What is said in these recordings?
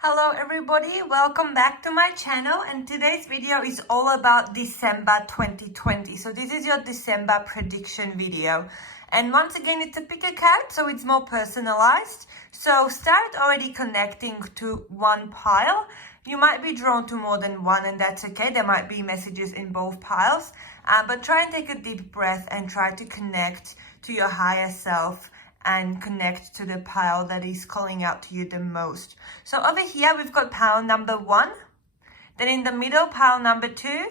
Hello everybody, welcome back to my channel, and today's video is all about December 2020. So this is your December prediction video, and once again it's a pick a card, so it's more personalized. So start already connecting to one pile. You might be drawn to more than one, and that's okay. There might be messages in both piles, but try and take a deep breath and try to connect to your higher self and connect to the pile that is calling out to you the most. So over here we've got pile number 1, then in the middle pile number 2,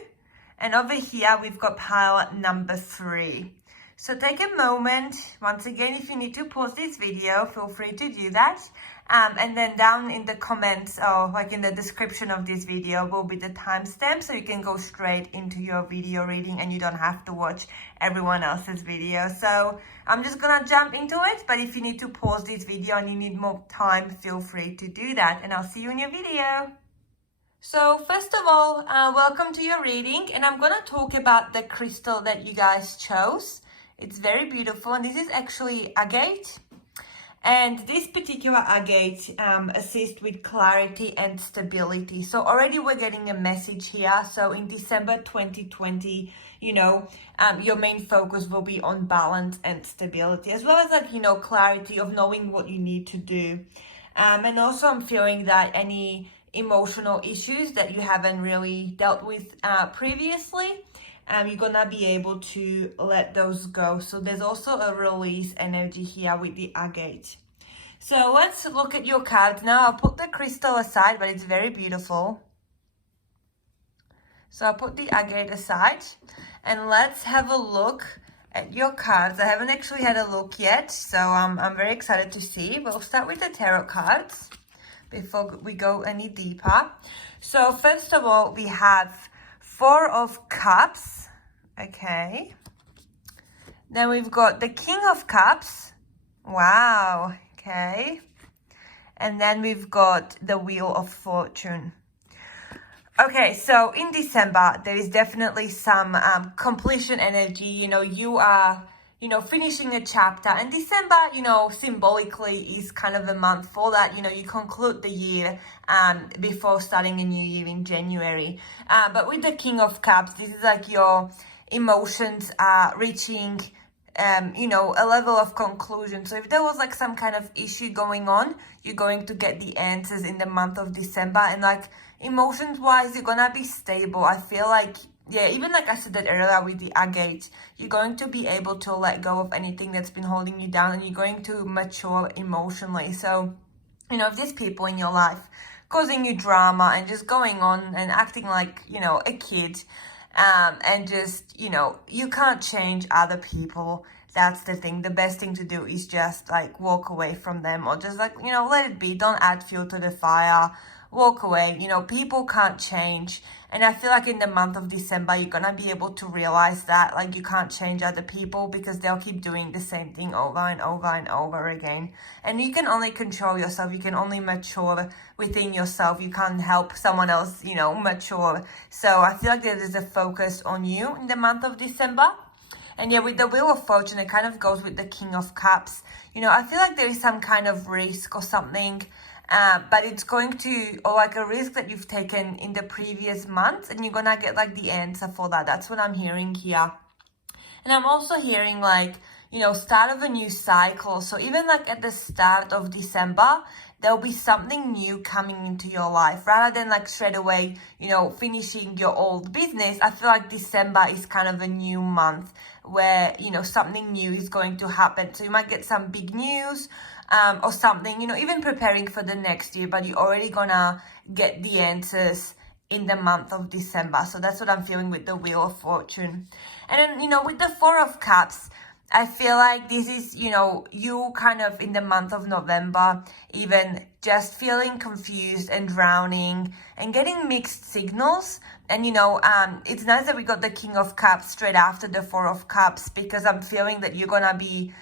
and over here we've got pile number 3. So take a moment. Once again, if you need to pause this video, feel free to do that. And then down in the comments or like in the description of this video will be the timestamp, so you can go straight into your video reading and you don't have to watch everyone else's video. So I'm just gonna jump into it, but if you need to pause this video and you need more time, feel free to do that, and I'll see you in your video. So first of all, welcome to your reading, and I'm gonna talk about the crystal that you guys chose. It's very beautiful, and this is actually agate. And this particular agate assists with clarity and stability. So already we're getting a message here. So in December 2020, your main focus will be on balance and stability, as well as clarity of knowing what you need to do. And also I'm feeling that any emotional issues that you haven't really dealt with previously, you're gonna be able to let those go. So there's also a release energy here with the agate. So let's look at your cards now. I'll put the crystal aside, but it's very beautiful. So I'll put the agate aside, and let's have a look at your cards. I haven't actually had a look yet, so I'm very excited to see. We'll start with the tarot cards before we go any deeper. So first of all, we have 4 of Cups. Okay. Then we've got the King of Cups. Wow. Okay. And then we've got the Wheel of Fortune. Okay, so in December, there is definitely some completion energy. You are, finishing a chapter. And December, symbolically is kind of a month for that. You conclude the year before starting a new year in January. But with the King of Cups, this is like your emotions are reaching a level of conclusion. So if there was like some kind of issue going on, you're going to get the answers in the month of December. And like emotions wise, you're gonna be stable. I feel like, yeah, even like I said that earlier with the agate, you're going to be able to let go of anything that's been holding you down, and you're going to mature emotionally. So, if there's people in your life causing you drama and just going on and acting like, a kid, and just, you can't change other people. That's the thing. The best thing to do is just like walk away from them, or just like, let it be. Don't add fuel to the fire. Walk away. People can't change. And I feel like in the month of December, you're going to be able to realize that, like, you can't change other people because they'll keep doing the same thing over and over and over again. And you can only control yourself. You can only mature within yourself. You can't help someone else, mature. So I feel like there is a focus on you in the month of December. And yeah, with the Wheel of Fortune, it kind of goes with the King of Cups. I feel like there is some kind of risk or something. But it's going to, or like a risk that you've taken in the previous months, and you're gonna get like the answer for that. That's what I'm hearing here. And I'm also hearing like, start of a new cycle. So even like at the start of December, there'll be something new coming into your life rather than like straight away, finishing your old business. I feel like December is kind of a new month where, something new is going to happen. So you might get some big news, or something, even preparing for the next year, but you're already gonna get the answers in the month of December. So that's what I'm feeling with the Wheel of Fortune. And then, with the 4 of Cups, I feel like this is, you kind of in the month of November, even just feeling confused and drowning and getting mixed signals. And, it's nice that we got the King of Cups straight after the 4 of Cups, because I'm feeling that you're gonna be,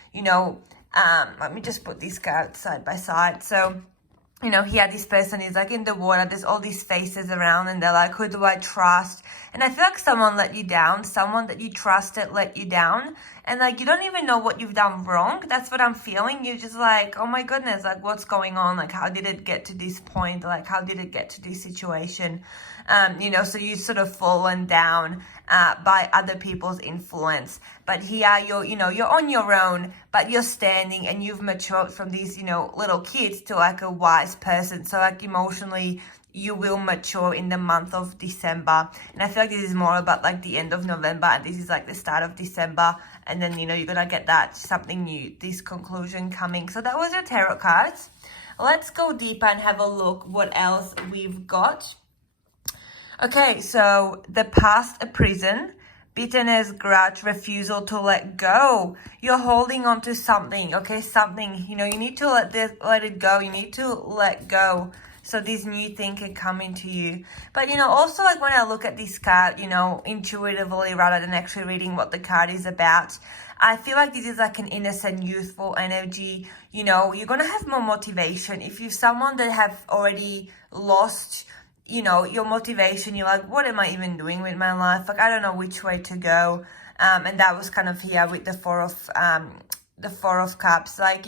let me just put these cards side by side. So you know, here this person is like in the water, there's all these faces around and they're like, who do I trust? And I feel like someone let you down, someone that you trusted let you down, and like you don't even know what you've done wrong. That's what I'm feeling. You're just like, oh my goodness, like what's going on? Like how did it get to this point? Like how did it get to this situation? You know, so you've sort of fallen down by other people's influence. But here you're on your own, but you're standing and you've matured from these, little kids to like a wise person. So like emotionally, you will mature in the month of December. And I feel like this is more about like the end of November and this is like the start of December. And then, you're going to get that something new, this conclusion coming. So that was your tarot cards. Let's go deeper and have a look what else we've got. Okay, so the past, a prison, bitterness, grudge, refusal to let go. You're holding on to something, okay? Something, you need to let it go. You need to let go so this new thing can come into you. But, also like when I look at this card, intuitively rather than actually reading what the card is about, I feel like this is like an innocent, youthful energy. You're going to have more motivation. If you're someone that have already lost your motivation, you're like, what am I even doing with my life? Like, I don't know which way to go. And that was kind of here with the Four of Cups. Like,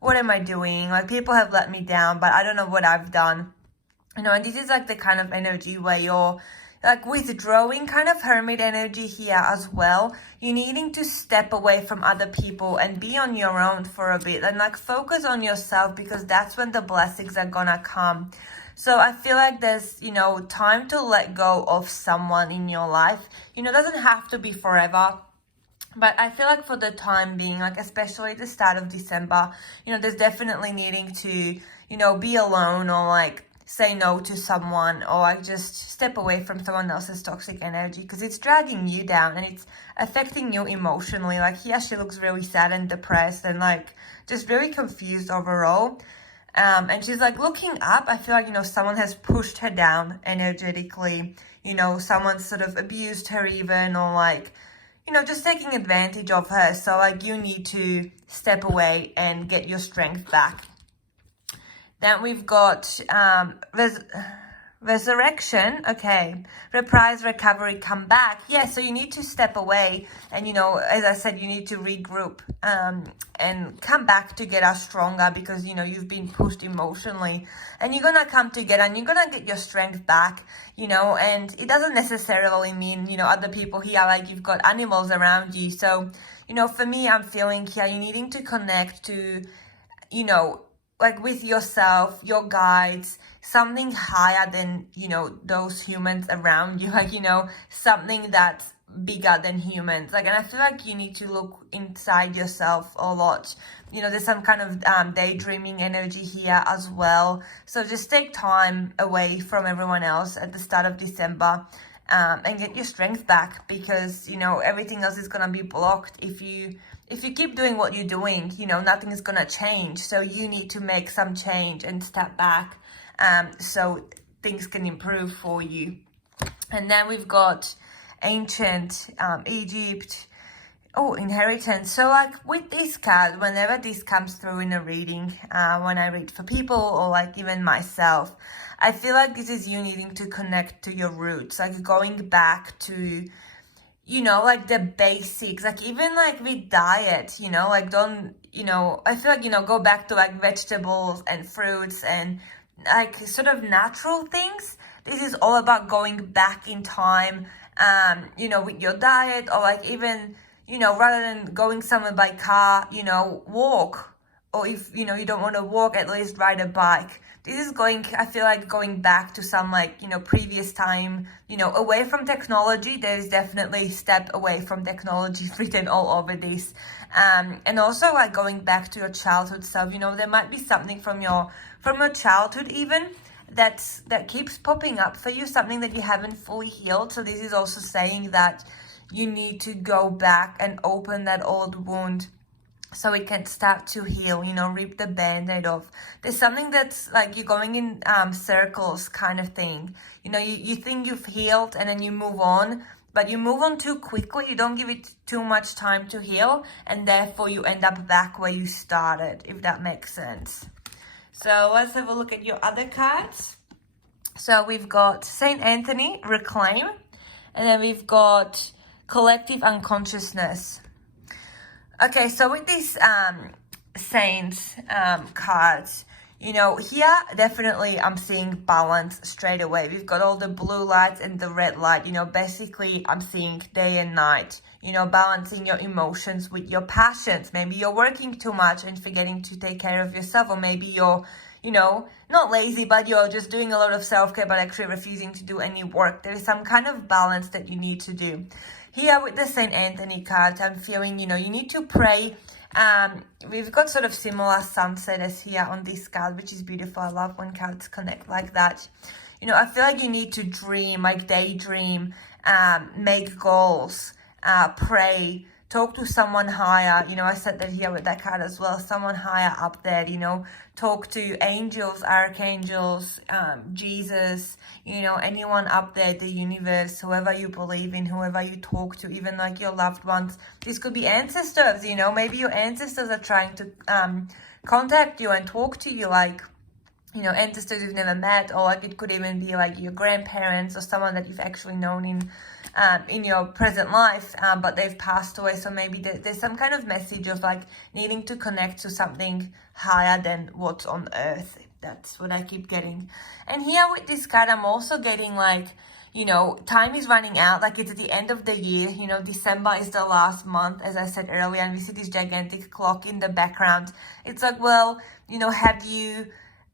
what am I doing? Like, people have let me down, but I don't know what I've done. And this is like the kind of energy where you're like withdrawing, kind of hermit energy here as well. You're needing to step away from other people and be on your own for a bit and like focus on yourself, because that's when the blessings are gonna come. So I feel like there's, time to let go of someone in your life. It doesn't have to be forever. But I feel like for the time being, like especially at the start of December, there's definitely needing to, be alone or like say no to someone or like just step away from someone else's toxic energy, because it's dragging you down and it's affecting you emotionally. Like here she looks really sad and depressed and like just very confused overall. And she's like looking up. I feel like, someone has pushed her down energetically. Someone sort of abused her even, or like, just taking advantage of her. So like you need to step away and get your strength back. Then we've got resurrection. Okay. Reprise, recovery, come back. Yeah, so you need to step away and, as I said, you need to regroup and come back together stronger, because, you've been pushed emotionally and you're going to come together and you're going to get your strength back, and it doesn't necessarily mean, other people here, like you've got animals around you. So, for me, I'm feeling here, you're needing to connect to, like with yourself, your guides, something higher than, those humans around you, like, something that's bigger than humans. Like, and I feel like you need to look inside yourself a lot. There's some kind of daydreaming energy here as well. So just take time away from everyone else at the start of December and get your strength back, because, everything else is going to be blocked if you keep doing what you're doing. Nothing is going to change. So you need to make some change and step back so things can improve for you. And then we've got ancient Egypt. Oh, inheritance. So like with this card, whenever this comes through in a reading, when I read for people or like even myself, I feel like this is you needing to connect to your roots, like going back to, like the basics, like even like with diet, like don't, I feel like, go back to like vegetables and fruits and like sort of natural things. This is all about going back in time, with your diet, or like even, rather than going somewhere by car, walk. Or if, you don't want to walk, at least ride a bike. This is I feel like going back to some like, previous time, away from technology. There's definitely step away from technology written all over this. And also like going back to your childhood self, there might be something from your childhood even that keeps popping up for you, something that you haven't fully healed. So this is also saying that you need to go back and open that old wound so it can start to heal, rip the band-aid off. There's something that's like you're going in circles kind of thing. You think you've healed and then you move on, but you move on too quickly. You don't give it too much time to heal, and therefore you end up back where you started, if that makes sense. So let's have a look at your other cards. So we've got Saint Anthony, Reclaim, and then we've got Collective Unconsciousness. Okay, so with these Saints cards, you know, here definitely I'm seeing balance straight away. We've got all the blue lights and the red light. You know, basically I'm seeing day and night, you know, balancing your emotions with your passions. Maybe you're working too much and forgetting to take care of yourself, or maybe you're, you know, not lazy, but you're just doing a lot of self-care but actually refusing to do any work. There is some kind of balance that you need to do. Here with the Saint Anthony card, I'm feeling, you know, you need to pray. We've got sort of similar sunset as here on this card, which is beautiful. I love when cards connect like that. You know, I feel like you need to dream, like daydream, make goals, pray, talk to someone higher. You know, I said that here with that card as well, someone higher up there, you know, talk to angels, archangels, Jesus, you know, anyone up there, the universe, whoever you believe in, whoever you talk to, even like your loved ones. This could be ancestors, you know, maybe your ancestors are trying to contact you and talk to you, like, you know, ancestors you've never met, or like it could even be like your grandparents or someone that you've actually known in your present life, but they've passed away. So maybe there's some kind of message of like needing to connect to something higher than what's on earth. That's what I keep getting. And here with this card, I'm also getting like, you know, time is running out. Like it's at the end of the year. You know, December is the last month, as I said earlier, and we see this gigantic clock in the background. It's like, well, you know, have you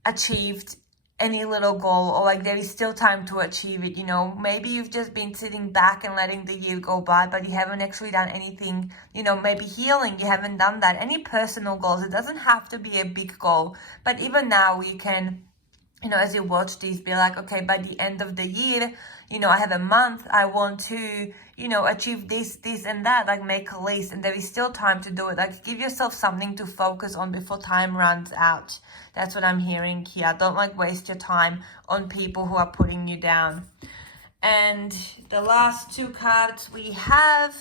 achieved any little goal, or like there is still time to achieve it? You know, maybe you've just been sitting back and letting the year go by, but you haven't actually done anything. You know, maybe healing, you haven't done that. Any personal goals, it doesn't have to be a big goal, but even now you can, you know, as you watch these, be like, okay, by the end of the year, you know, I have a month, I want to, you know, achieve this and that, like make a list, and there is still time to do it. Like give yourself something to focus on before time runs out. That's what I'm hearing here. Don't like waste your time on people who are putting you down. And the last two cards we have,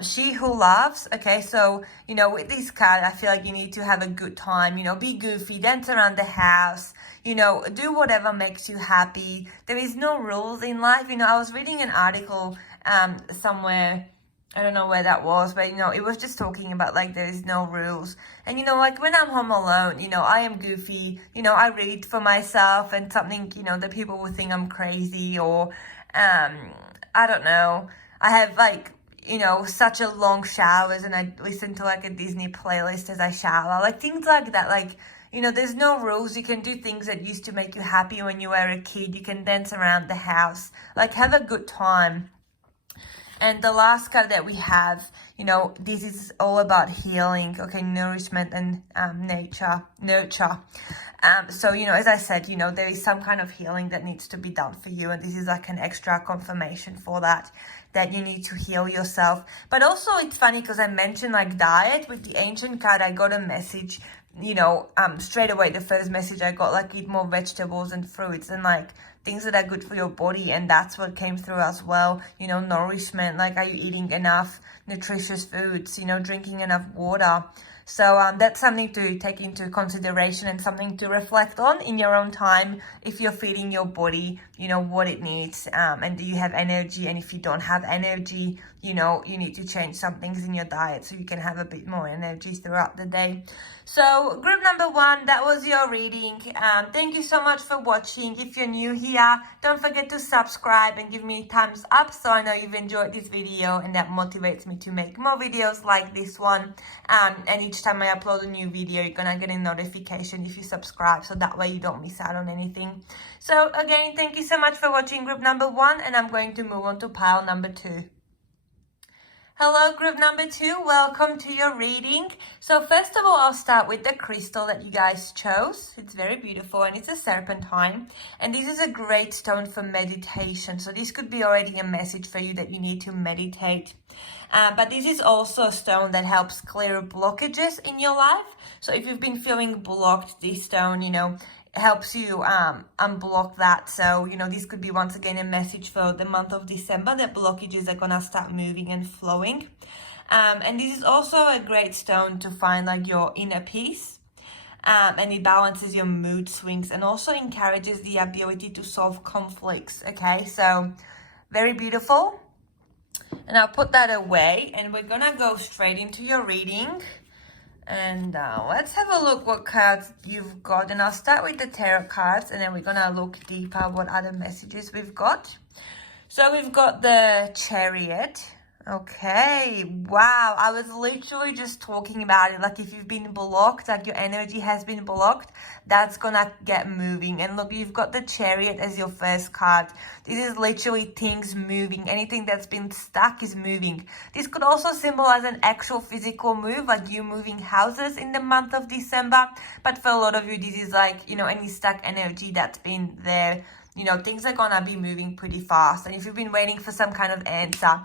She Who Loves. Okay, so, you know, with this card, I feel like you need to have a good time, you know, be goofy, dance around the house, you know, do whatever makes you happy. There is no rules in life. You know, I was reading an article somewhere, I don't know where that was, but, you know, it was just talking about, like, there is no rules. And, you know, like, when I'm home alone, you know, I am goofy. You know, I read for myself, and something, you know, that people will think I'm crazy, or, I don't know. I have, like, you know, such a long showers, and I listen to, like, a Disney playlist as I shower. Like, things like that. Like, you know, there's no rules. You can do things that used to make you happy when you were a kid. You can dance around the house. Like, have a good time. And the last card that we have, you know, this is all about healing, okay, nourishment and nurture. So, you know, as I said, you know, there is some kind of healing that needs to be done for you. And this is like an extra confirmation for that you need to heal yourself. But also it's funny because I mentioned like diet. With the ancient card, I got a message, you know, straight away. The first message I got, like, eat more vegetables and fruits and like things that are good for your body, and that's what came through as well. You know, nourishment, like, are you eating enough nutritious foods, you know, drinking enough water? So that's something to take into consideration and something to reflect on in your own time. If you're feeding your body, you know, what it needs, and do you have energy? And if you don't have energy, you know, you need to change some things in your diet so you can have a bit more energy throughout the day. So group number 1, that was your reading. Thank you so much for watching. If you're new here, don't forget to subscribe and give me thumbs up so I know you've enjoyed this video, and that motivates me to make more videos like this one. And each time I upload a new video, you're gonna get a notification if you subscribe, so that way you don't miss out on anything. So again, thank you so much for watching group number 1, and I'm going to move on to pile number 2. Hello, group number 2. Welcome to your reading. So first of all, I'll start with the crystal that you guys chose. It's very beautiful, and it's a serpentine. And this is a great stone for meditation. So this could be already a message for you that you need to meditate. But this is also a stone that helps clear blockages in your life. So if you've been feeling blocked, this stone, you know, helps you unblock that. So, you know, this could be once again a message for the month of December that blockages are gonna start moving and flowing. And this is also a great stone to find like your inner peace. and it balances your mood swings and also encourages the ability to solve conflicts. Okay, so very beautiful. And I'll put that away, and we're gonna go straight into your reading. And let's have a look what cards you've got. And I'll start with the tarot cards, and then we're gonna look deeper what other messages we've got. So we've got the Chariot. Okay, wow, I was literally just talking about it. Like if you've been blocked, like your energy has been blocked, that's gonna get moving. And look, you've got the Chariot as your first card. This is literally things moving. Anything that's been stuck is moving. This could also symbolize an actual physical move, like you moving houses in the month of December. But for a lot of you, this is like, you know, any stuck energy that's been there. You know, things are gonna be moving pretty fast, and if you've been waiting for some kind of answer,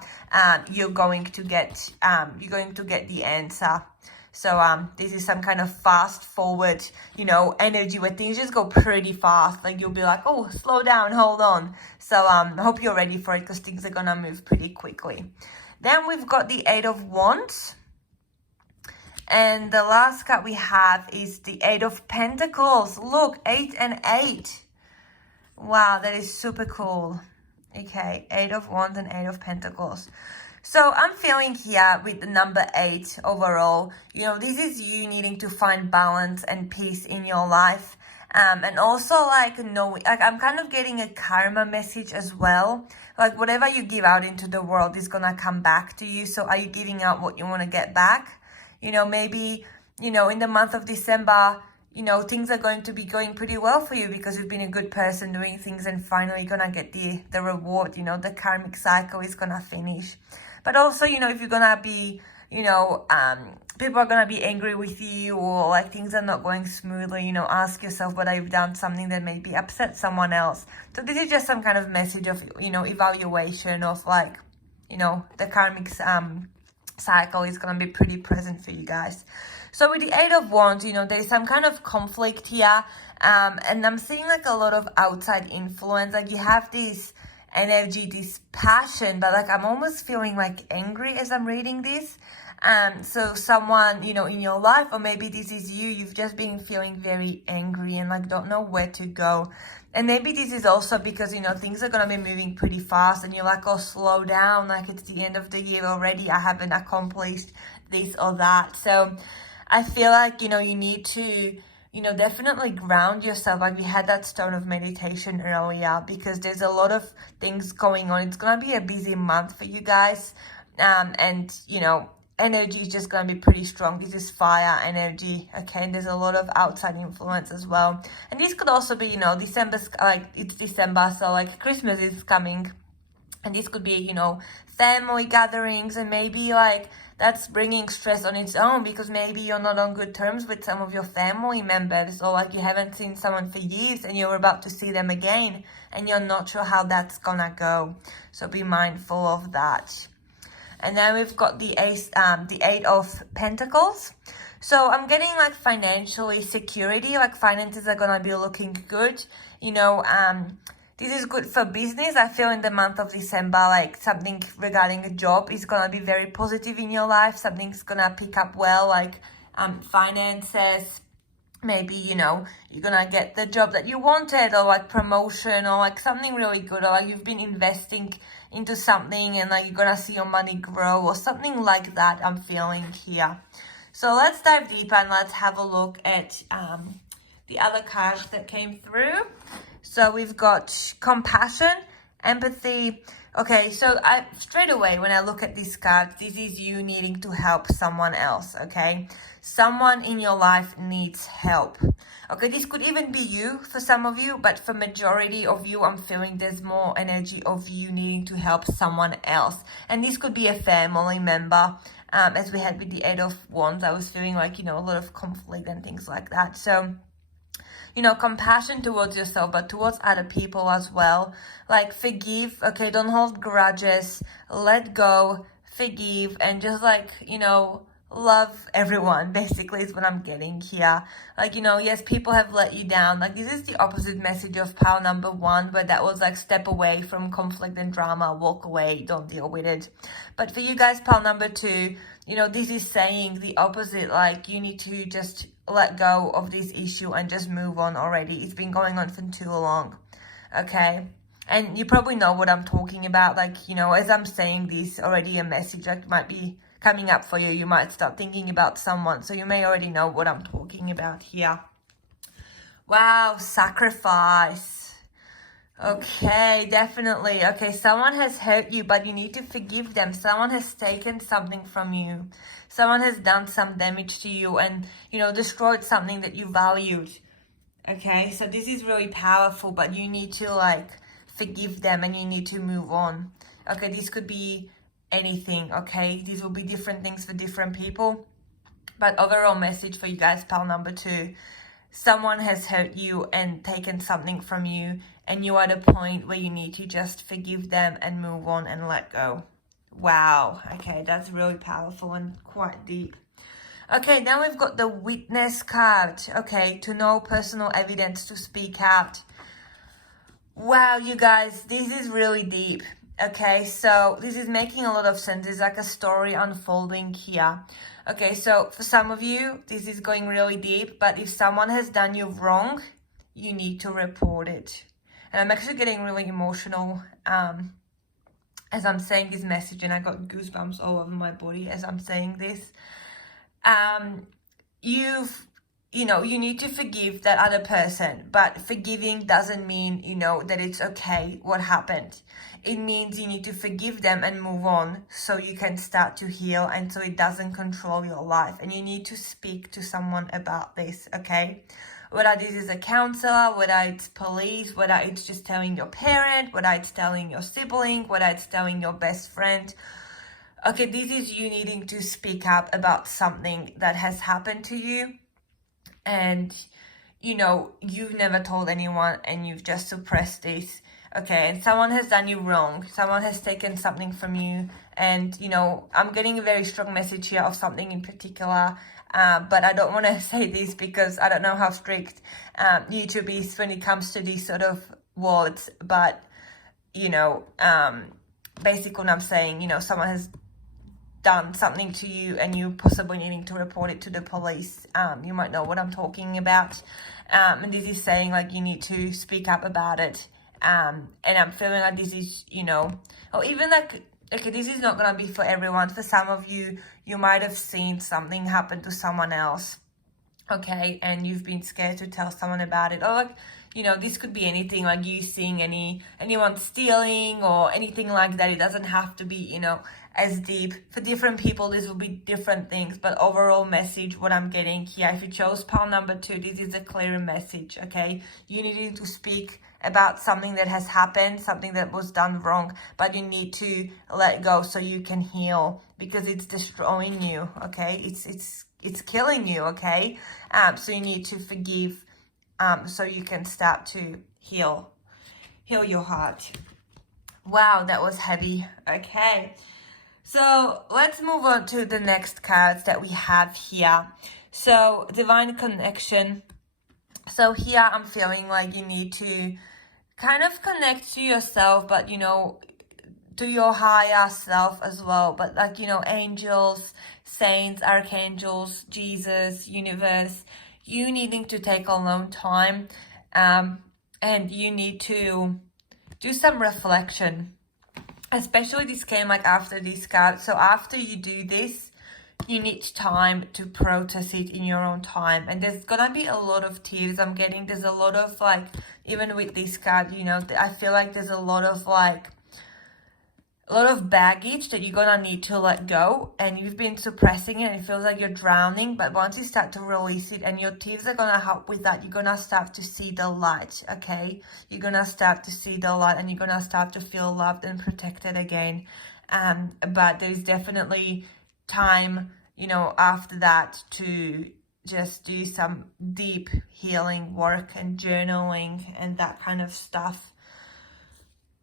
you're going to get the answer. So this is some kind of fast forward, you know, energy where things just go pretty fast. Like you'll be like, oh, slow down, hold on. So I hope you're ready for it, because things are gonna move pretty quickly. Then we've got the Eight of Wands. And the last card we have is the Eight of Pentacles. Look, 8 and 8. Wow, that is super cool. Okay, 8 of Wands and 8 of Pentacles. So I'm feeling here with the number 8 overall. You know, this is you needing to find balance and peace in your life. And also like knowing, like I'm kind of getting a karma message as well. Like whatever you give out into the world is gonna come back to you. So are you giving out what you want to get back? You know, maybe, you know, in the month of December, you know, things are going to be going pretty well for you because you've been a good person doing things, and finally you're gonna get the reward. You know, the karmic cycle is gonna finish. But also, you know, if you're gonna be, you know, people are gonna be angry with you, or like things are not going smoothly, you know, ask yourself whether you've done something that maybe upset someone else. So this is just some kind of message of, you know, evaluation of like, you know, the karmic cycle is gonna be pretty present for you guys. So with the Eight of Wands, you know, there's some kind of conflict here. And I'm seeing like a lot of outside influence. Like you have this energy, this passion, but like I'm almost feeling like angry as I'm reading this. So someone, you know, in your life, or maybe this is you, you've just been feeling very angry and like don't know where to go. And maybe this is also because, you know, things are going to be moving pretty fast and you're like, oh, slow down. Like it's the end of the year already. I haven't accomplished this or that. So I feel like, you know, you need to, you know, definitely ground yourself. Like we had that stone of meditation earlier, because there's a lot of things going on. It's going to be a busy month for you guys. And, you know, energy is just going to be pretty strong. This is fire energy, okay? And there's a lot of outside influence as well. And this could also be, you know, December's, like it's December, so like Christmas is coming. And this could be, you know, family gatherings, and maybe like that's bringing stress on its own, because maybe you're not on good terms with some of your family members, or like you haven't seen someone for years and you're about to see them again and you're not sure how that's gonna go. So be mindful of that. And then we've got the Eight of Pentacles. So I'm getting like financially security, like finances are gonna be looking good. You know, this is good for business. I feel in the month of December, like something regarding a job is gonna be very positive in your life. Something's gonna pick up well, like finances. Maybe, you know, you're gonna get the job that you wanted, or like promotion, or like something really good, or like you've been investing into something and like you're gonna see your money grow, or something like that I'm feeling here. So let's dive deeper and let's have a look at the other cards that came through. So we've got compassion, empathy. Okay, so straight away when I look at these cards, this is you needing to help someone else, okay? Someone in your life needs help. Okay, this could even be you for some of you, but for majority of you, I'm feeling there's more energy of you needing to help someone else. And this could be a family member. As we had with the Eight of Wands, I was feeling like, you know, a lot of conflict and things like that. So, you know, compassion towards yourself, but towards other people as well. Like forgive, okay, don't hold grudges, let go, forgive, and just like, you know, love everyone, basically is what I'm getting here. Like, you know, yes, people have let you down. Like this is the opposite message of pile number 1, where that was like step away from conflict and drama, walk away, don't deal with it. But for you guys, pile number 2, you know, this is saying the opposite. Like you need to just let go of this issue and just move on already. It's been going on for too long, okay? And you probably know what I'm talking about. Like, you know, as I'm saying this, already a message that might be coming up for you. You might start thinking about someone. So you may already know what I'm talking about here. Wow, sacrifice. Okay, definitely. Okay, someone has hurt you, but you need to forgive them. Someone has taken something from you. Someone has done some damage to you and, you know, destroyed something that you valued. Okay, so this is really powerful, but you need to, like, forgive them and you need to move on. Okay, this could be anything, okay? These will be different things for different people. But overall message for you guys, pile number 2. Someone has hurt you and taken something from you, and you are at a point where you need to just forgive them and move on and let go. Wow. Okay, that's really powerful and quite deep. Okay, now we've got the witness card. Okay, to know personal evidence, to speak out. Wow, you guys, this is really deep. Okay, so this is making a lot of sense. There's like a story unfolding here. Okay, so for some of you, this is going really deep, but if someone has done you wrong, you need to report it. And I'm actually getting really emotional as I'm saying this message, and I got goosebumps all over my body as I'm saying this. You need to forgive that other person, but forgiving doesn't mean, you know, that it's okay what happened. It means you need to forgive them and move on so you can start to heal and so it doesn't control your life. And you need to speak to someone about this, okay? Whether this is a counselor, whether it's police, whether it's just telling your parent, whether it's telling your sibling, whether it's telling your best friend. Okay, this is you needing to speak up about something that has happened to you. And, you know, you've never told anyone and you've just suppressed this. Okay, and someone has done you wrong. Someone has taken something from you. And, you know, I'm getting a very strong message here of something in particular. But I don't want to say this because I don't know how strict YouTube is when it comes to these sort of words. But, you know, basically what I'm saying, you know, someone has done something to you and you possibly needing to report it to the police. You might know what I'm talking about. And this is saying, like, you need to speak up about it. And I'm feeling like this is, you know, or even like, okay, this is not going to be for everyone. For some of you, you might have seen something happen to someone else, okay, and you've been scared to tell someone about it. Or, like, you know, this could be anything, like you seeing anyone stealing or anything like that. It doesn't have to be, you know, as deep. For different people, this will be different things. But overall message, what I'm getting here, if you chose pile number 2, this is a clear message, okay? You needing to speak about something that has happened, something that was done wrong, but you need to let go so you can heal, because it's destroying you, okay? It's killing you, okay? So you need to forgive so you can start to heal your heart. Wow, that was heavy. Okay, so let's move on to the next cards that we have here. So divine connection. So here I'm feeling like you need to kind of connect to yourself, but, you know, to your higher self as well. But, like, you know, angels, saints, archangels, Jesus, universe, you needing to take alone time, and you need to do some reflection. Especially this came like after this card. So after you do this, you need time to process it in your own time. And there's gonna be a lot of tears I'm getting. There's a lot of, like, even with this card, you know, I feel like there's a lot of, like, a lot of baggage that you're gonna need to let go, and you've been suppressing it and it feels like you're drowning. But once you start to release it, and your tears are gonna help with that, you're gonna start to see the light, okay? You're gonna start to see the light and you're gonna start to feel loved and protected again. But there's definitely time, you know, after that to just do some deep healing work and journaling and that kind of stuff.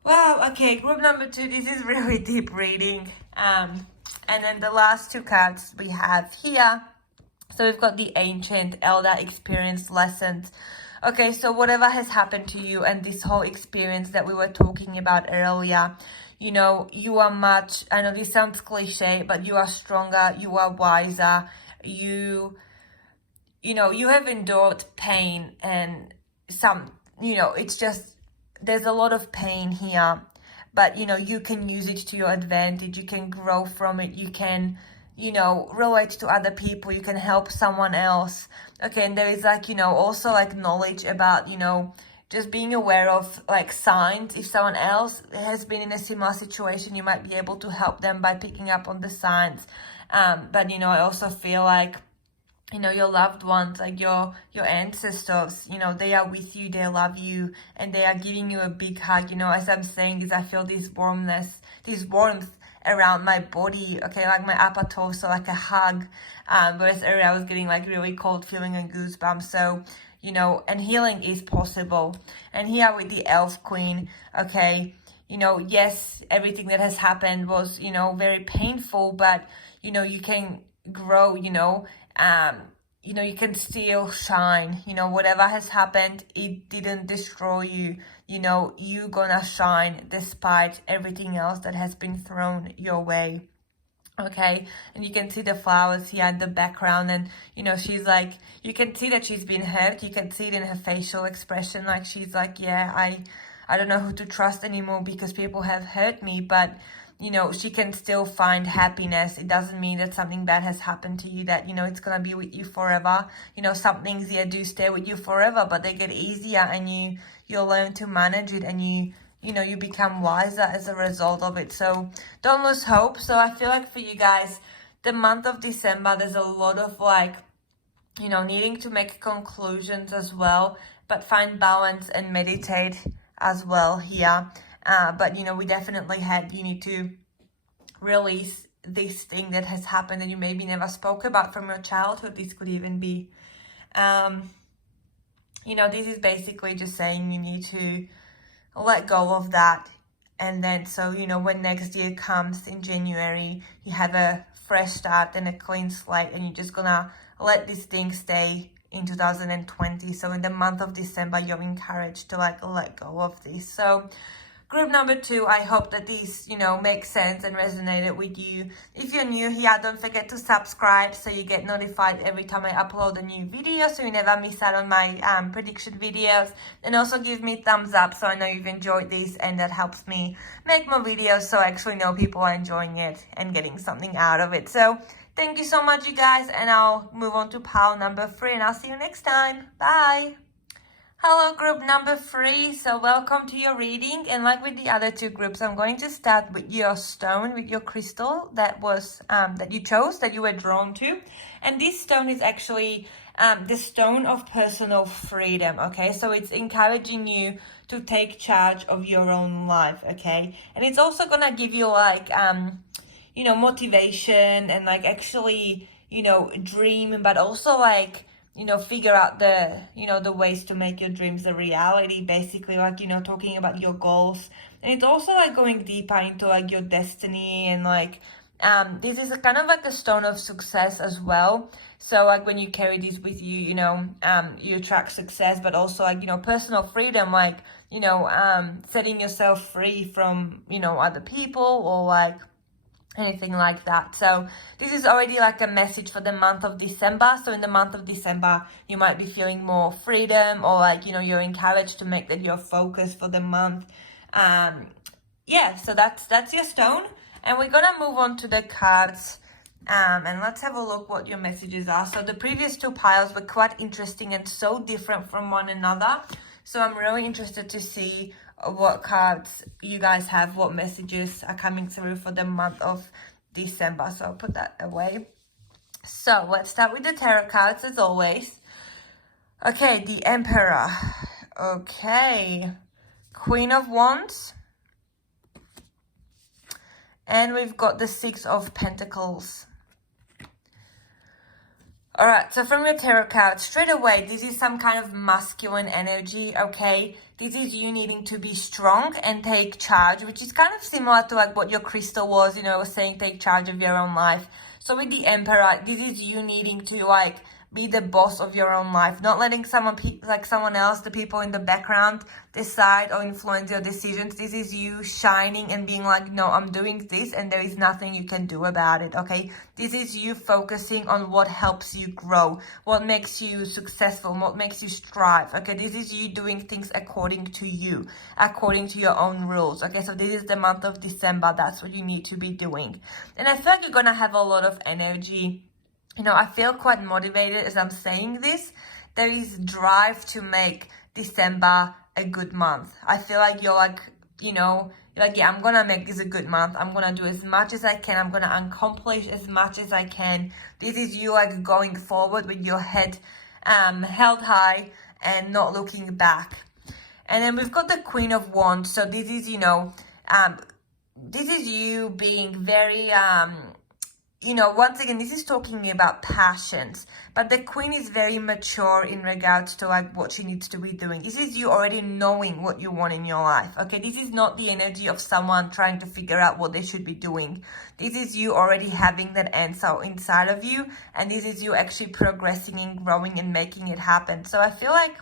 Wow, okay, group number 2, this is really deep reading. And then the last 2 cards we have here. So we've got the Ancient, Elder, Experience, Lessons. Okay, so whatever has happened to you and this whole experience that we were talking about earlier, you know, you are much, I know this sounds cliche, but you are stronger, you are wiser, you you know, you have endured pain and some, you know, it's just, there's a lot of pain here, but, you know, you can use it to your advantage. You can grow from it. You can, you know, relate to other people. You can help someone else. Okay, and there is like, you know, also like knowledge about, you know, just being aware of like signs. If someone else has been in a similar situation, you might be able to help them by picking up on the signs. But, you know, I also feel like, you know, your loved ones, like your ancestors, you know, they are with you, they love you, and they are giving you a big hug. You know, as I'm saying is I feel this warmth around my body, okay, like my upper torso, like a hug, whereas earlier I was getting like really cold feeling and goosebumps. So, you know, and healing is possible. And here with the Elf Queen, okay, you know, yes, everything that has happened was, you know, very painful, but, you know, you can grow, you know, you can still shine. You know, whatever has happened, it didn't destroy you. You know, you gonna shine despite everything else that has been thrown your way. Okay, and you can see the flowers here in the background, and you know, she's like, you can see that she's been hurt. You can see it in her facial expression, like she's like, yeah, I don't know who to trust anymore because people have hurt me. But you know, she can still find happiness. It doesn't mean that something bad has happened to you, that, you know, it's gonna be with you forever. You know, some things, yeah, do stay with you forever, but they get easier, and you'll learn to manage it, and you know, you become wiser as a result of it. So don't lose hope. So I feel like for you guys, the month of December, there's a lot of like, you know, needing to make conclusions as well, but find balance and meditate as well here. But, you know, we definitely you need to release this thing that has happened and you maybe never spoke about from your childhood. This could even be, you know, this is basically just saying you need to let go of that. And then, so, you know, when next year comes in January, you have a fresh start and a clean slate, and you're just gonna let this thing stay in 2020. So in the month of December, you're encouraged to like let go of this. So group number 2, I hope that this, you know, makes sense and resonated with you. If you're new here, don't forget to subscribe so you get notified every time I upload a new video, so you never miss out on my prediction videos. And also give me thumbs up so I know you've enjoyed this, and that helps me make more videos so I actually know people are enjoying it and getting something out of it. So thank you so much, you guys, and I'll move on to pile number 3, and I'll see you next time. Bye. Hello, group number 3. So welcome to your reading. And like with the other 2 groups, I'm going to start with your stone, with your crystal that was that you chose, that you were drawn to. And this stone is actually the stone of personal freedom. Okay, so it's encouraging you to take charge of your own life. Okay, and it's also gonna give you like you know, motivation and like actually, you know, dream, but also like, you know, figure out the, you know, the ways to make your dreams a reality, basically, like, you know, talking about your goals. And it's also like going deeper into like your destiny, and like this is a kind of like a stone of success as well. So like when you carry this with you, you know, you attract success, but also like, you know, personal freedom, like, you know, setting yourself free from, you know, other people or like anything like that. So this is already like a message for the month of December. So in the month of December, you might be feeling more freedom, or like, you know, you're encouraged to make that your focus for the month. Yeah, so that's your stone, and we're gonna move on to the cards. And let's have a look what your messages are. So the previous 2 piles were quite interesting and so different from one another. So I'm really interested to see what cards you guys have, what messages are coming through for the month of December. So I'll put that away. So let's start with the tarot cards as always. Okay, the Emperor. Okay, Queen of Wands. And we've got the 6 of Pentacles. All right, so from your tarot card, straight away, this is some kind of masculine energy, okay? This is you needing to be strong and take charge, which is kind of similar to like what your crystal was, you know, was saying take charge of your own life. So with the Emperor, this is you needing to like be the boss of your own life, not letting someone else, the people in the background, decide or influence your decisions. This is you shining and being like, no, I'm doing this and there is nothing you can do about it, okay? This is you focusing on what helps you grow, what makes you successful, what makes you strive, okay? This is you doing things according to you, according to your own rules, okay? So this is the month of December. That's what you need to be doing. And I feel like you're gonna have a lot of energy. You know, I feel quite motivated as I'm saying this. There is drive to make December a good month. I feel like you're like, you know, you're like, yeah, I'm gonna make this a good month. I'm gonna do as much as I can. I'm gonna accomplish as much as I can. This is you like going forward with your head held high and not looking back. And then we've got the Queen of Wands. So this is, you know, this is you being very, you know, once again, this is talking about passions, but the Queen is very mature in regards to like what she needs to be doing. This is you already knowing what you want in your life, okay? This is not the energy of someone trying to figure out what they should be doing. This is you already having that answer inside of you, and this is you actually progressing and growing and making it happen. So I feel like,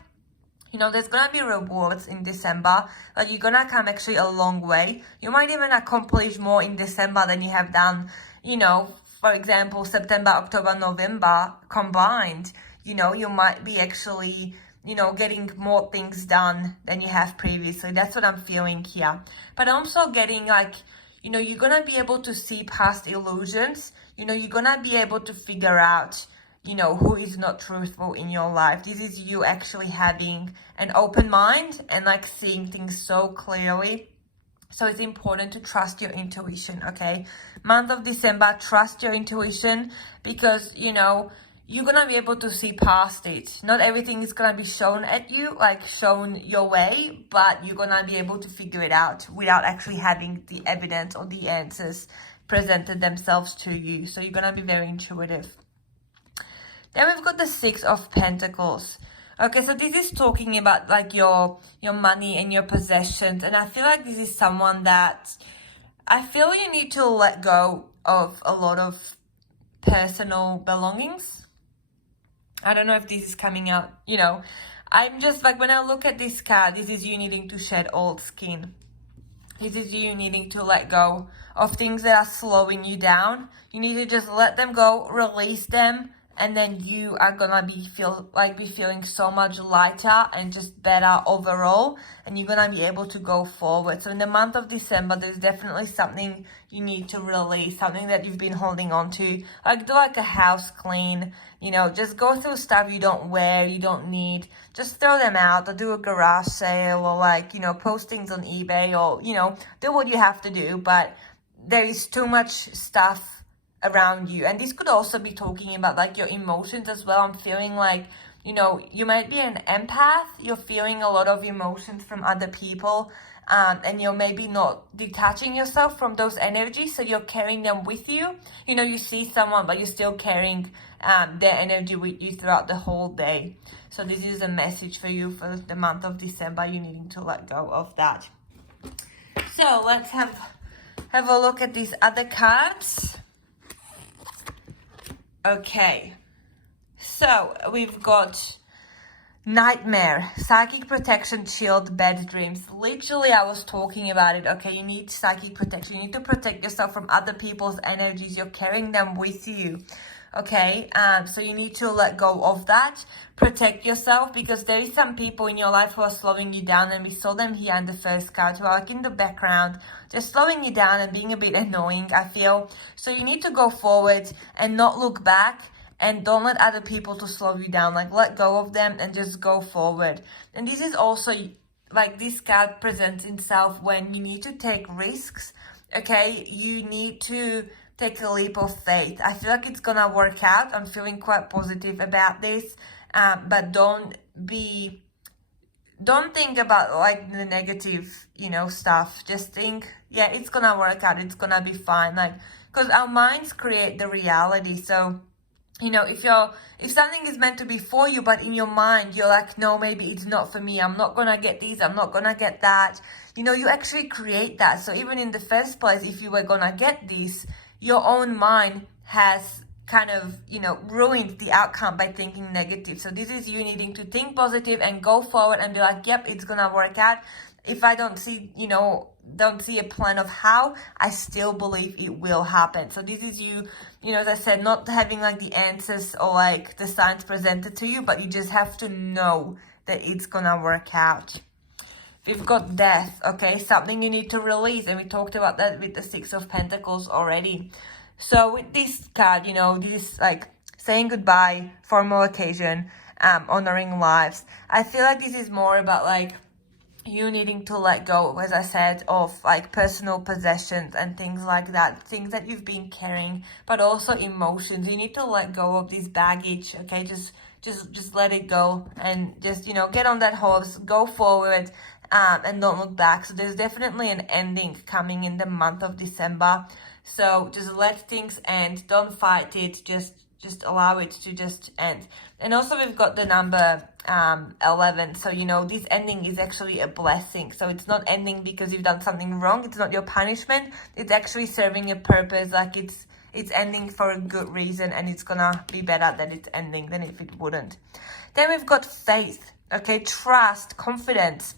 you know, there's going to be rewards in December. Like, you're going to come actually a long way. You might even accomplish more in December than you have done, you know, for example, September, October, November combined. You know, you might be actually, you know, getting more things done than you have previously. That's what I'm feeling here. But I'm also getting like, you know, you're going to be able to see past illusions. You know, you're going to be able to figure out, you know, who is not truthful in your life. This is you actually having an open mind and like seeing things so clearly. So it's important to trust your intuition, okay? Month of December, trust your intuition, because, you know, you're going to be able to see past it. Not everything is going to be shown at you, like shown your way, but you're going to be able to figure it out without actually having the evidence or the answers presented themselves to you. So you're going to be very intuitive. Then we've got the Six of Pentacles. Okay, so this is talking about like your money and your possessions. And I feel like this is someone that I feel you need to let go of a lot of personal belongings. I don't know if this is coming out, you know. I'm just like, when I look at this card, this is you needing to shed old skin. This is you needing to let go of things that are slowing you down. You need to just let them go, release them, and then you are gonna be feeling so much lighter and just better overall, and you're gonna be able to go forward. So in the month of December, there's definitely something you need to release, something that you've been holding on to. Like, do like a house clean, you know, just go through stuff you don't wear, you don't need, just throw them out, or do a garage sale, or like, you know, post things on eBay, or, you know, do what you have to do. But there is too much stuff around you, and this could also be talking about like your emotions as well. I'm feeling like, you know, you might be an empath. You're feeling a lot of emotions from other people, and you're maybe not detaching yourself from those energies, so you're carrying them with you. You know, you see someone, but you're still carrying their energy with you throughout the whole day. So this is a message for you for the month of December. You needing to let go of that. So let's have a look at these other cards. Okay, so we've got Nightmare, Psychic Protection, Shield, Bad Dreams. Literally, I was talking about it. Okay, you need psychic protection. You need to protect yourself from other people's energies. You're carrying them with you. Okay, so you need to let go of that. Protect yourself, because there is some people in your life who are slowing you down, and we saw them here in the first card, who are like in the background, just slowing you down and being a bit annoying, I feel. So you need to go forward and not look back, and don't let other people to slow you down. Like, let go of them and just go forward. And this is also like, this card presents itself when you need to take risks. Okay, you need to take a leap of faith. I feel like it's gonna work out. I'm feeling quite positive about this, but don't think about like the negative, you know, stuff. Just think, yeah, it's gonna work out, it's gonna be fine. Like, because our minds create the reality. So, you know, if something is meant to be for you, but in your mind you're like, no, maybe it's not for me, I'm not gonna get this, I'm not gonna get that, you know, you actually create that. So even in the first place, if you were gonna get this, your own mind has kind of, ruined the outcome by thinking negative. So this is you needing to think positive and go forward and be like, yep, it's gonna work out. If I don't see, don't see a plan of how, I still believe it will happen. So this is you, as I said, not having like the answers or like the signs presented to you, but you just have to know that it's gonna work out. We've got death, okay, something you need to release, and we talked about that with the Six of Pentacles already. So with this card, this is like saying goodbye, formal occasion, honoring lives. I feel like this is more about like you needing to let go, as I said, of like personal possessions and things like that, things that you've been carrying, but also emotions. You need to let go of this baggage, okay? Just let it go and just, get on that horse, go forward, and don't look back. So there's definitely an ending coming in the month of December. So just let things end. Don't fight it. Just allow it to just end. And also we've got the number 11. So, this ending is actually a blessing. So it's not ending because you've done something wrong. It's not your punishment. It's actually serving a purpose. Like it's ending for a good reason, and it's gonna be better that it's ending than if it wouldn't. Then we've got faith. Okay, trust, confidence.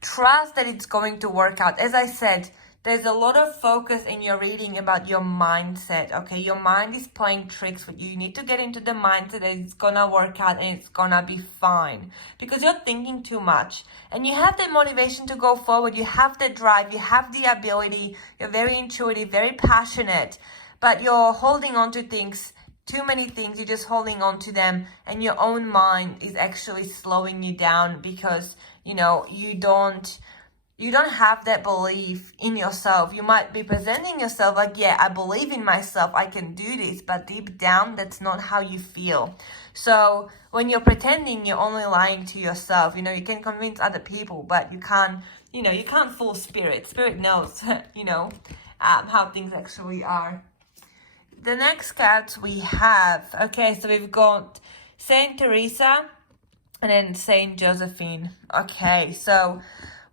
Trust that it's going to work out. As I said, there's a lot of focus in your reading about your mindset, okay? Your mind is playing tricks with you. You need to get into the mindset that it's gonna work out and it's gonna be fine. Because you're thinking too much. And you have the motivation to go forward. You have the drive. You have the ability. You're very intuitive, very passionate. But you're holding on to things, too many things. You're just holding on to them. And your own mind is actually slowing you down because, you don't have that belief in yourself. You might be presenting yourself like, yeah, I believe in myself, I can do this, but deep down, that's not how you feel. So when you're pretending, you're only lying to yourself. You can convince other people, but you can't, you can't fool spirit. Spirit knows, how things actually are. The next cards we have, okay, so we've got Saint Teresa and then Saint Josephine. Okay, so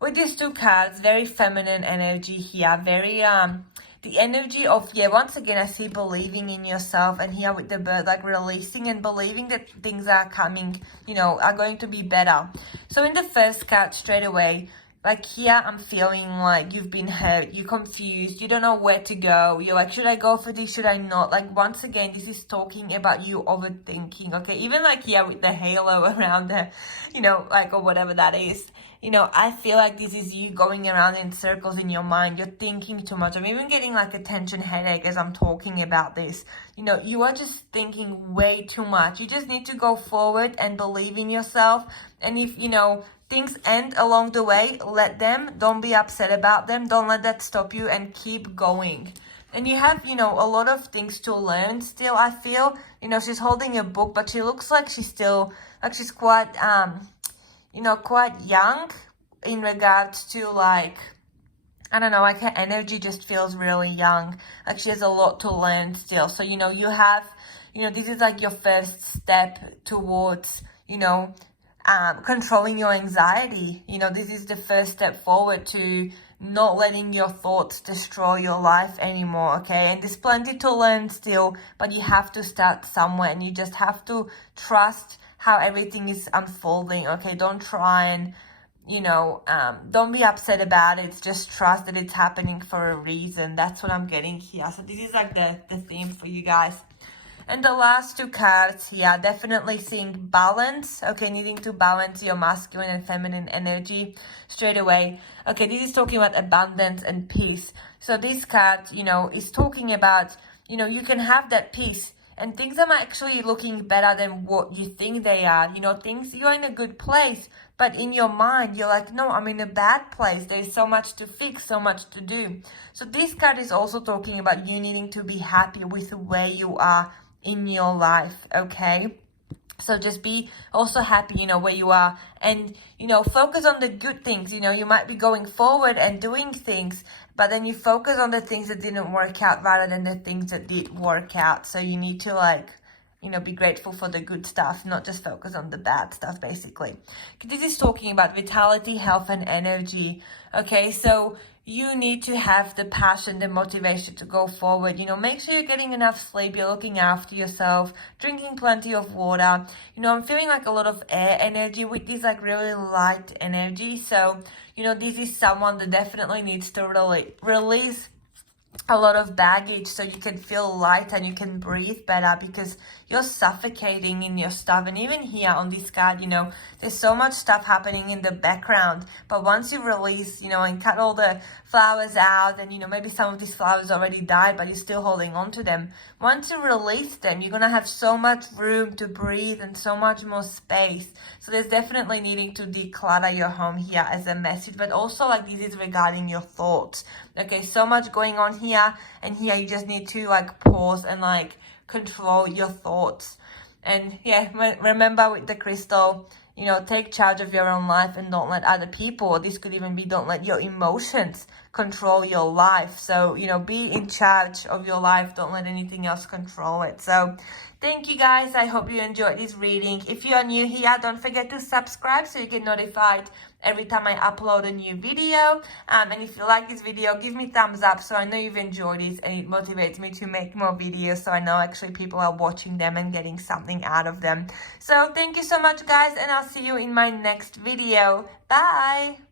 with these two cards, very feminine energy here, very the energy of, once again I see believing in yourself, and here with the bird, like releasing and believing that things are coming, are going to be better. So in the first card, straight away, like here I'm feeling like you've been hurt, you're confused, you don't know where to go, you're like, should I go for this, should I not? Like once again, this is talking about you overthinking, okay? Even like here with the halo around the, like, or whatever that is. I feel like this is you going around in circles in your mind. You're thinking too much. I'm even getting like a tension headache as I'm talking about this. You are just thinking way too much. You just need to go forward and believe in yourself. And if, things end along the way, let them. Don't be upset about them. Don't let that stop you, and keep going. And you have, a lot of things to learn still, I feel. She's holding a book, but she looks like she's still, like she's quite, quite young in regards to like, I don't know, like her energy just feels really young. Like she has a lot to learn still. So, you have, this is like your first step towards, controlling your anxiety. This is the first step forward to not letting your thoughts destroy your life anymore, okay? And there's plenty to learn still, but you have to start somewhere, and you just have to trust how everything is unfolding, okay? Don't try and, don't be upset about it. Just trust that it's happening for a reason. That's what I'm getting here. So this is like the theme for you guys. And the last two cards here, definitely seeing balance, okay? Needing to balance your masculine and feminine energy straight away. Okay, this is talking about abundance and peace. So this card, is talking about, you can have that peace. And things are actually looking better than what you think they are. Things, you're in a good place. But in your mind, you're like, no, I'm in a bad place. There's so much to fix, so much to do. So this card is also talking about you needing to be happy with where you are in your life, okay? So just be also happy, where you are. And, focus on the good things. You might be going forward and doing things, but then you focus on the things that didn't work out rather than the things that did work out. So you need to be grateful for the good stuff, not just focus on the bad stuff, basically. This is talking about vitality, health, and energy. Okay, so you need to have the passion, the motivation to go forward. You know, make sure you're getting enough sleep, you're looking after yourself, drinking plenty of water. You know, I'm feeling like a lot of air energy with this, like really light energy. So, you know, this is someone that definitely needs to release a lot of baggage so you can feel light and you can breathe better, because you're suffocating in your stuff. And even here on this card, you know, there's so much stuff happening in the background, but once you release, you know, and cut all the flowers out, and you know, maybe some of these flowers already died but you're still holding on to them, once you release them, you're gonna have so much room to breathe and so much more space. So there's definitely needing to declutter your home here as a message, but also like this is regarding your thoughts. Okay, so much going on here, and here you just need to like pause and like control your thoughts. And yeah, remember with the crystal, you know, take charge of your own life and don't let other people, or this could even be don't let your emotions control your life. So, you know, be in charge of your life. Don't let anything else control it. So thank you guys. I hope you enjoyed this reading. If you are new here, don't forget to subscribe so you get notified every time I upload a new video. And if you like this video, give me thumbs up so I know you've enjoyed it, and it motivates me to make more videos so I know actually people are watching them and getting something out of them. So thank you so much guys, and I'll see you in my next video. Bye!